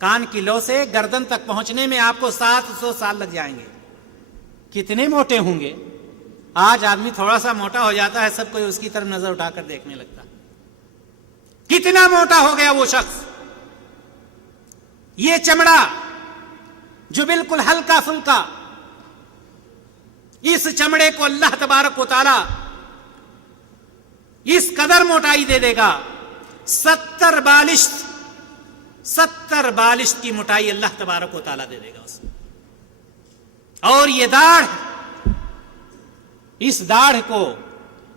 کان کی لو سے گردن تک پہنچنے میں آپ کو 700 سال لگ جائیں گے. کتنے موٹے ہوں گے. آج آدمی تھوڑا سا موٹا ہو جاتا ہے, سب کوئی اس کی طرف نظر اٹھا کر دیکھنے لگتا. کتنا موٹا ہو گیا وہ شخص. یہ چمڑا جو بالکل ہلکا پھلکا, اس چمڑے کو اللہ تبارک و تعالی اس قدر موٹائی دے دے گا, 70 بالشت کی موٹائی اللہ تبارک و تعالی دے دے گا اسے. اور یہ داڑھ, اس داڑھ کو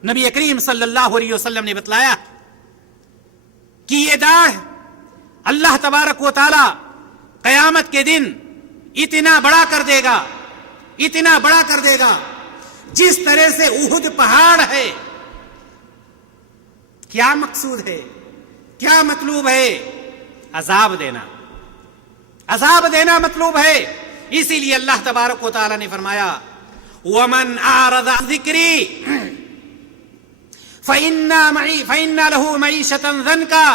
نبی کریم صلی اللہ علیہ وسلم نے بتلایا کہ یہ داڑھ اللہ تبارک و تعالی قیامت کے دن اتنا بڑا کر دے گا, اتنا بڑا کر دے گا جس طرح سے احد پہاڑ ہے. کیا مقصود ہے, کیا مطلوب ہے؟ عذاب دینا, عذاب دینا مطلوب ہے. اسی لیے اللہ تبارک و تعالی نے فرمایا وَمَنْ أَعْرَضَ عَنْ ذِكْرِي فَإِنَّ لَهُ مَعِيشَةً ضَنْكًا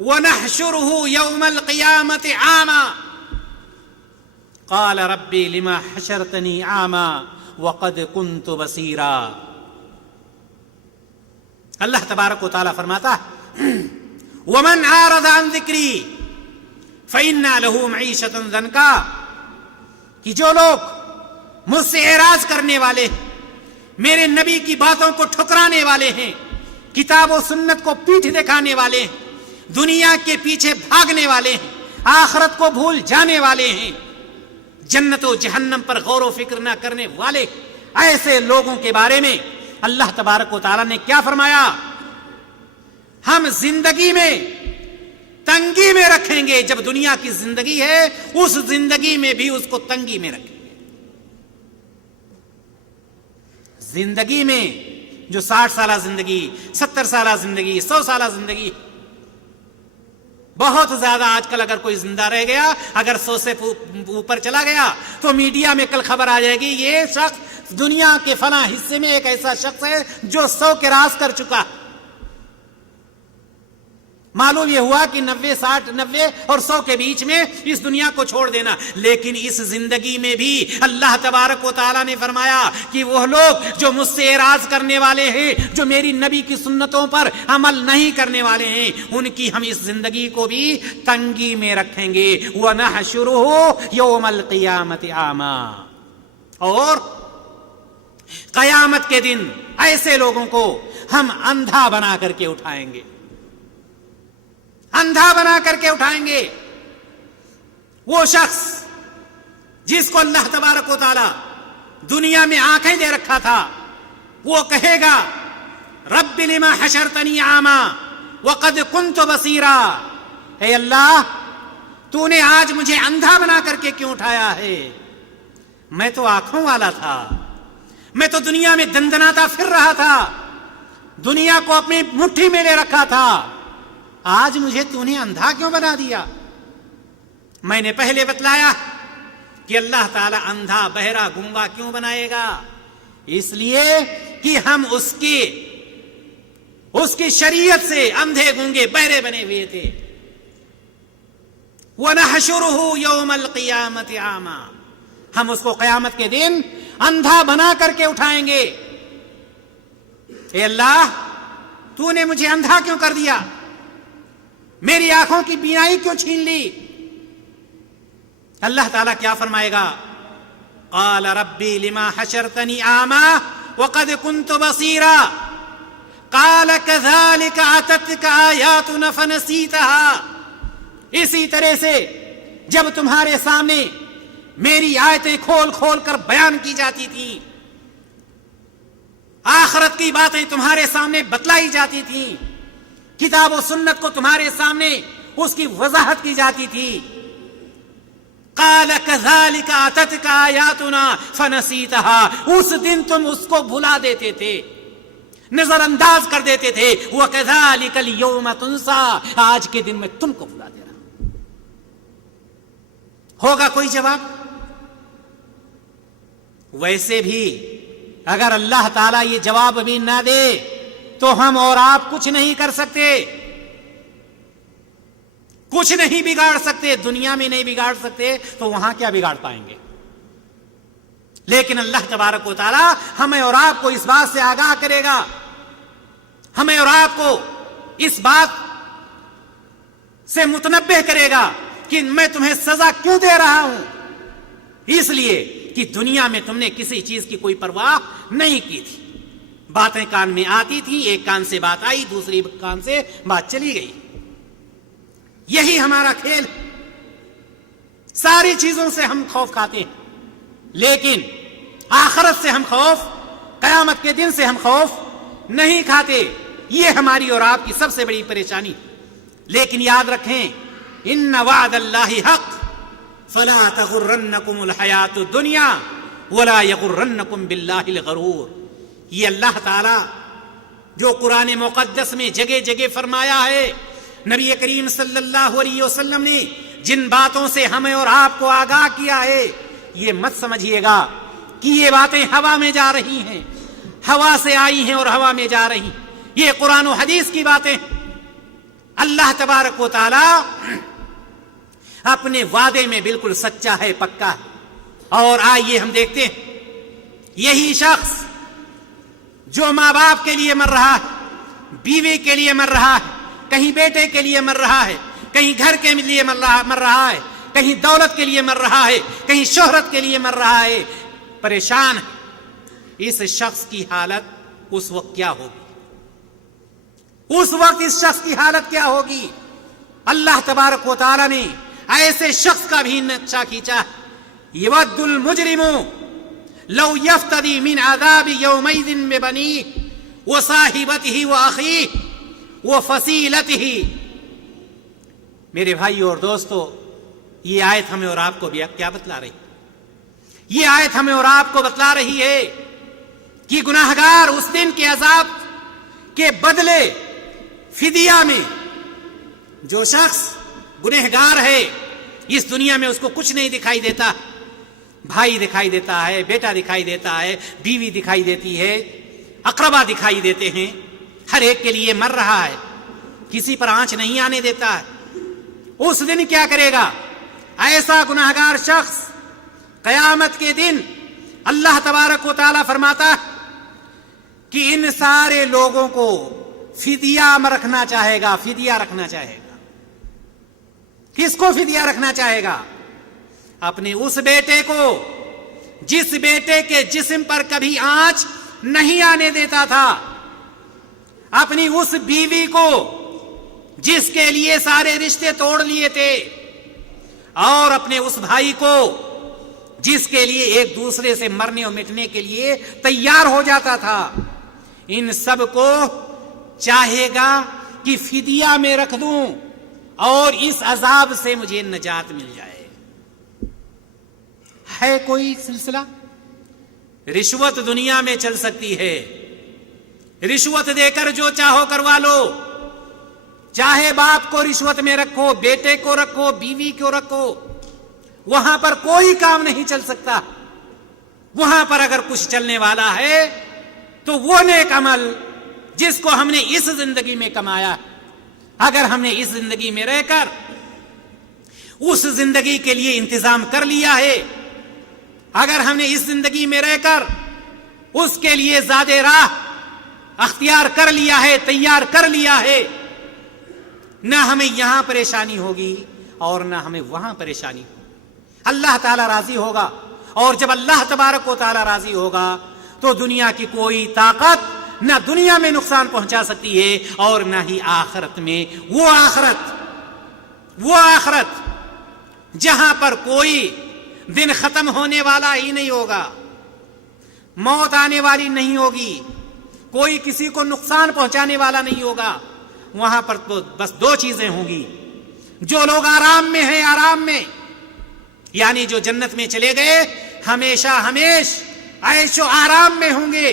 وَنَحْشُرُهُ يَوْمَ الْقِيَامَةِ عَامًا قَالَ رَبِّ لِمَا حَشَرْتَنِي عَامًا وَقَدْ كُنْتُ بَصِيرًا. اللہ تبارک و تعالی فرماتا وَمَنْ أَعْرَضَ عَنْ ذِكْرِي فَإِنَّ لَهُ مَعِيشَةً ضَنْكًا, کہ جو لوگ مجھ سے اعراض کرنے والے, میرے نبی کی باتوں کو ٹھکرانے والے ہیں, کتاب و سنت کو پیٹھ دکھانے والے ہیں, دنیا کے پیچھے بھاگنے والے ہیں, آخرت کو بھول جانے والے ہیں, جنت و جہنم پر غور و فکر نہ کرنے والے, ایسے لوگوں کے بارے میں اللہ تبارک و تعالی نے کیا فرمایا؟ ہم زندگی میں تنگی میں رکھیں گے. جب دنیا کی زندگی ہے اس زندگی میں بھی اس کو تنگی میں رکھیں گے. زندگی میں جو 60 سالہ زندگی, 70 سالہ زندگی, 100 سالہ زندگی, بہت زیادہ آج کل اگر کوئی زندہ رہ گیا, اگر 100 سے اوپر چلا گیا تو میڈیا میں کل خبر آ جائے گی یہ شخص دنیا کے فلاں حصے میں ایک ایسا شخص ہے جو 100 کراس کر چکا. معلوم یہ ہوا کہ 90 اور 100 کے بیچ میں اس دنیا کو چھوڑ دینا. لیکن اس زندگی میں بھی اللہ تبارک و تعالیٰ نے فرمایا کہ وہ لوگ جو مجھ سے اعراض کرنے والے ہیں, جو میری نبی کی سنتوں پر عمل نہیں کرنے والے ہیں, ان کی ہم اس زندگی کو بھی تنگی میں رکھیں گے. وَنَحْشُرُهُ يَوْمَ الْقِيَامَةِ عَامًا, اور قیامت کے دن ایسے لوگوں کو ہم اندھا بنا کر کے اٹھائیں گے, اندھا بنا کر کے اٹھائیں گے. وہ شخص جس کو اللہ تبارک و تعالی دنیا میں آنکھیں دے رکھا تھا, وہ کہے گا رب لما حشرتنی اعما وقد كنت بصیرا, اے اللہ تو نے آج مجھے اندھا بنا کر کے کیوں اٹھایا ہے؟ میں تو آنکھوں والا تھا, میں تو دنیا میں دندناتا پھر رہا تھا, دنیا کو اپنی مٹھی میں لے رکھا تھا, آج مجھے تو نے اندھا کیوں بنا دیا؟ میں نے پہلے بتلایا کہ اللہ تعالی اندھا بہرا گونگا کیوں بنائے گا؟ اس لیے کہ ہم اس کی شریعت سے اندھے گونگے بہرے بنے ہوئے تھے. وَنَحْشُرُهُ يَوْمَ الْقِيَامَةِ عَامًا, ہم اس کو قیامت کے دن اندھا بنا کر کے اٹھائیں گے. اے اللہ تو نے مجھے اندھا کیوں کر دیا؟ میری آنکھوں کی بینائی کیوں چھین لی؟ اللہ تعالیٰ کیا فرمائے گا؟ قال ربی لما حشرتنی اعما وقد كنت بصیرا قال كذلك اتتك آیاتنا فنسیتها. اسی طرح سے جب تمہارے سامنے میری آیتیں کھول کھول کر بیان کی جاتی تھی, آخرت کی باتیں تمہارے سامنے بتلائی جاتی تھی, کتاب و سنت کو تمہارے سامنے اس کی وضاحت کی جاتی تھی, قال كذلك اتتك آیاتنا فنسیتها, اس دن تم اس کو بھلا دیتے تھے, نظر انداز کر دیتے تھے. وكذلك اليوم تنسى, آج کے دن میں تم کو بھلا دے رہا ہوں. ہوگا کوئی جواب؟ ویسے بھی اگر اللہ تعالیٰ یہ جواب بھی نہ دے تو ہم اور آپ کچھ نہیں کر سکتے, کچھ نہیں بگاڑ سکتے، دنیا میں نہیں بگاڑ سکتے تو وہاں کیا بگاڑ پائیں گے؟ لیکن اللہ تبارک و تعالی ہمیں اور آپ کو اس بات سے آگاہ کرے گا، ہمیں اور آپ کو اس بات سے متنبہ کرے گا کہ میں تمہیں سزا کیوں دے رہا ہوں؟ اس لیے کہ دنیا میں تم نے کسی چیز کی کوئی پرواہ نہیں کی تھی، باتیں کان میں آتی تھی، ایک کان سے بات آئی، دوسری کان سے بات چلی گئی۔ یہی ہمارا کھیل، ساری چیزوں سے ہم خوف کھاتے ہیں، لیکن آخرت سے ہم خوف، قیامت کے دن سے ہم خوف نہیں کھاتے۔ یہ ہماری اور آپ کی سب سے بڑی پریشانی۔ لیکن یاد رکھیں، ان وعد اللہ حق فلا تغرنکم الحیات الدنیا ولا یغرنکم باللہ الغرور۔ یہ اللہ تعالی جو قرآن مقدس میں جگہ جگہ فرمایا ہے، نبی کریم صلی اللہ علیہ وسلم نے جن باتوں سے ہمیں اور آپ کو آگاہ کیا ہے، یہ مت سمجھیے گا کہ یہ باتیں ہوا میں جا رہی ہیں، ہوا سے آئی ہیں اور ہوا میں جا رہی ہیں۔ یہ قرآن و حدیث کی باتیں۔ اللہ تبارک و تعالی اپنے وعدے میں بالکل سچا ہے، پکا ہے۔ اور آئیے ہم دیکھتے ہیں، یہی شخص جو ماں باپ کے لیے مر رہا ہے، بیوی کے لیے مر رہا ہے، کہیں بیٹے کے لیے مر رہا ہے، کہیں گھر کے لیے مر رہا ہے، کہیں دولت کے لیے مر رہا ہے، کہیں شہرت کے لیے مر رہا ہے، پریشان ہے، اس شخص کی حالت اس وقت کیا ہوگی؟ اس وقت اس شخص کی حالت کیا ہوگی؟ اللہ تبارک و تعالی نے ایسے شخص کا بھی نقشہ کھینچا، یود المجرم لو یفتدی من عذاب یومئذ ببنیہ وصاحبتہ واخیہ وفصیلتہ۔ میرے بھائی اور دوستو، یہ آیت ہمیں اور آپ کو بھی کیا بتلا رہی؟ یہ آیت ہمیں اور آپ کو بتلا رہی ہے کہ گناہگار اس دن کے عذاب کے بدلے فدیہ میں، جو شخص گنہگار ہے، اس دنیا میں اس کو کچھ نہیں دکھائی دیتا، بھائی دکھائی دیتا ہے، بیٹا دکھائی دیتا ہے، بیوی دکھائی دیتی ہے، اقربا دکھائی دیتے ہیں، ہر ایک کے لیے مر رہا ہے، کسی پر آنچ نہیں آنے دیتا ہے۔ اس دن کیا کرے گا ایسا گناہگار شخص؟ قیامت کے دن اللہ تبارک و تعالیٰ فرماتا ہے کہ ان سارے لوگوں کو فدیہ رکھنا چاہے گا، فدیہ رکھنا چاہے گا۔ کس کو فدیہ رکھنا چاہے گا؟ اپنے اس بیٹے کو جس بیٹے کے جسم پر کبھی آنچ نہیں آنے دیتا تھا، اپنی اس بیوی کو جس کے لیے سارے رشتے توڑ لیے تھے، اور اپنے اس بھائی کو جس کے لیے ایک دوسرے سے مرنے اور مٹنے کے لیے تیار ہو جاتا تھا۔ ان سب کو چاہے گا کہ فدیہ میں رکھ دوں اور اس عذاب سے مجھے نجات مل جائے۔ ہے کوئی سلسلہ؟ رشوت دنیا میں چل سکتی ہے، رشوت دے کر جو چاہو کروا لو، چاہے باپ کو رشوت میں رکھو، بیٹے کو رکھو، بیوی کو رکھو، وہاں پر کوئی کام نہیں چل سکتا۔ وہاں پر اگر کچھ چلنے والا ہے تو وہ نیک عمل جس کو ہم نے اس زندگی میں کمایا، اگر ہم نے اس زندگی میں رہ کر اس زندگی کے لیے انتظام کر لیا ہے، اگر ہم نے اس زندگی میں رہ کر اس کے لیے زیادہ راہ اختیار کر لیا ہے، تیار کر لیا ہے، نہ ہمیں یہاں پریشانی ہوگی اور نہ ہمیں وہاں پریشانی ہوگی۔ اللہ تعالیٰ راضی ہوگا، اور جب اللہ تبارک و تعالیٰ راضی ہوگا تو دنیا کی کوئی طاقت نہ دنیا میں نقصان پہنچا سکتی ہے اور نہ ہی آخرت میں۔ وہ آخرت جہاں پر کوئی دن ختم ہونے والا ہی نہیں ہوگا، موت آنے والی نہیں ہوگی، کوئی کسی کو نقصان پہنچانے والا نہیں ہوگا، وہاں پر تو بس دو چیزیں ہوں گی۔ جو لوگ آرام میں ہیں، آرام میں یعنی جو جنت میں چلے گئے ہمیشہ ہمیش عیش و آرام میں ہوں گے،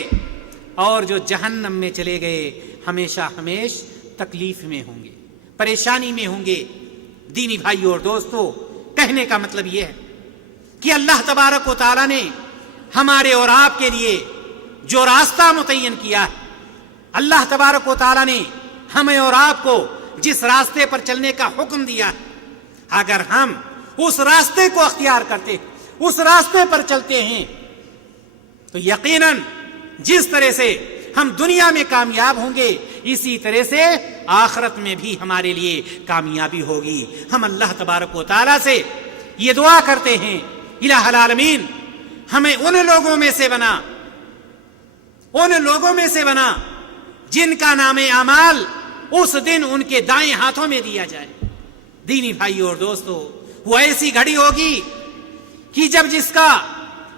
اور جو جہنم میں چلے گئے ہمیشہ ہمیش تکلیف میں ہوں گے، پریشانی میں ہوں گے۔ دینی بھائیو اور دوستو، کہنے کا مطلب یہ ہے کہ اللہ تبارک و تعالیٰ نے ہمارے اور آپ کے لیے جو راستہ متعین کیا ہے، اللہ تبارک و تعالیٰ نے ہمیں اور آپ کو جس راستے پر چلنے کا حکم دیا ہے، اگر ہم اس راستے کو اختیار کرتے، اس راستے پر چلتے ہیں، تو یقیناً جس طرح سے ہم دنیا میں کامیاب ہوں گے اسی طرح سے آخرت میں بھی ہمارے لیے کامیابی ہوگی۔ ہم اللہ تبارک و تعالیٰ سے یہ دعا کرتے ہیں، الہ العالمین ہمیں ان لوگوں میں سے بنا جن کا نام اعمال اس دن ان کے دائیں ہاتھوں میں دیا جائے۔ دینی بھائیوں اور دوستو، وہ ایسی گھڑی ہوگی کہ جب جس کا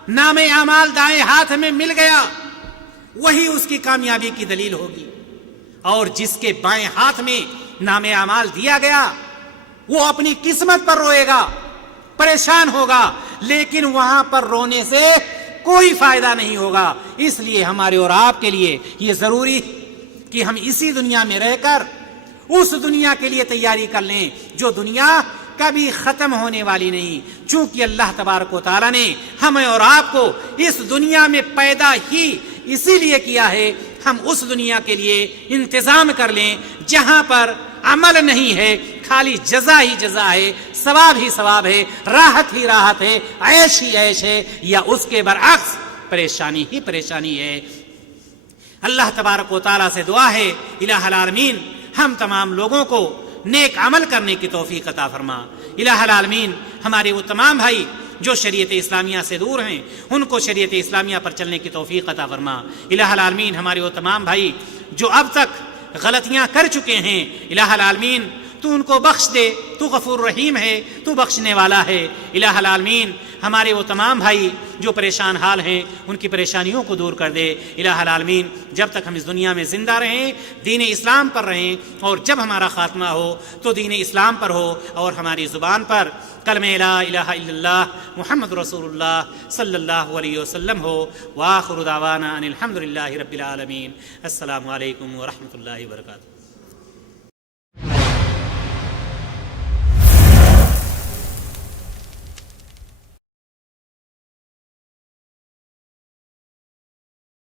نام اعمال دائیں ہاتھ میں مل گیا وہی اس کی کامیابی کی دلیل ہوگی، اور جس کے بائیں ہاتھ میں نام اعمال دیا گیا وہ اپنی قسمت پر روئے گا، پریشان ہوگا، لیکن وہاں پر رونے سے کوئی فائدہ نہیں ہوگا۔ اس لیے ہمارے اور آپ کے لیے یہ ضروری کہ ہم اسی دنیا میں رہ کر اس دنیا کے لیے تیاری کر لیں جو دنیا کبھی ختم ہونے والی نہیں، چونکہ اللہ تبارک و تعالیٰ نے ہمیں اور آپ کو اس دنیا میں پیدا ہی اسی لیے کیا ہے ہم اس دنیا کے لیے انتظام کر لیں جہاں پر عمل نہیں ہے، خالی جزا ہی جزا ہے، ثواب ہی ثواب ہے، راحت ہی راحت ہے، عیش ہی عیش ہے، یا اس کے برعکس پریشانی ہی پریشانی ہے۔ اللہ تبارک و تعالیٰ سے دعا ہے، الہ العالمین ہم تمام لوگوں کو نیک عمل کرنے کی توفیق عطا فرما۔ الہ العالمین ہمارے وہ تمام بھائی جو شریعت اسلامیہ سے دور ہیں ان کو شریعت اسلامیہ پر چلنے کی توفیق عطا فرما۔ الہ العالمین ہمارے وہ تمام بھائی جو اب تک غلطیاں کر چکے ہیں، الہ العالمین تو ان کو بخش دے، تو غفور رحیم ہے، تو بخشنے والا ہے۔ الہ العالمین ہمارے وہ تمام بھائی جو پریشان حال ہیں ان کی پریشانیوں کو دور کر دے۔ الہ العالمین جب تک ہم اس دنیا میں زندہ رہیں دین اسلام پر رہیں، اور جب ہمارا خاتمہ ہو تو دین اسلام پر ہو اور ہماری زبان پر کلمہ لا الہ الا اللہ محمد رسول اللہ صلی اللہ علیہ وسلم ہو۔ وآخر دعوانا ان الحمد للہ رب العالمین۔ السلام علیکم ورحمۃ اللہ وبرکاتہ۔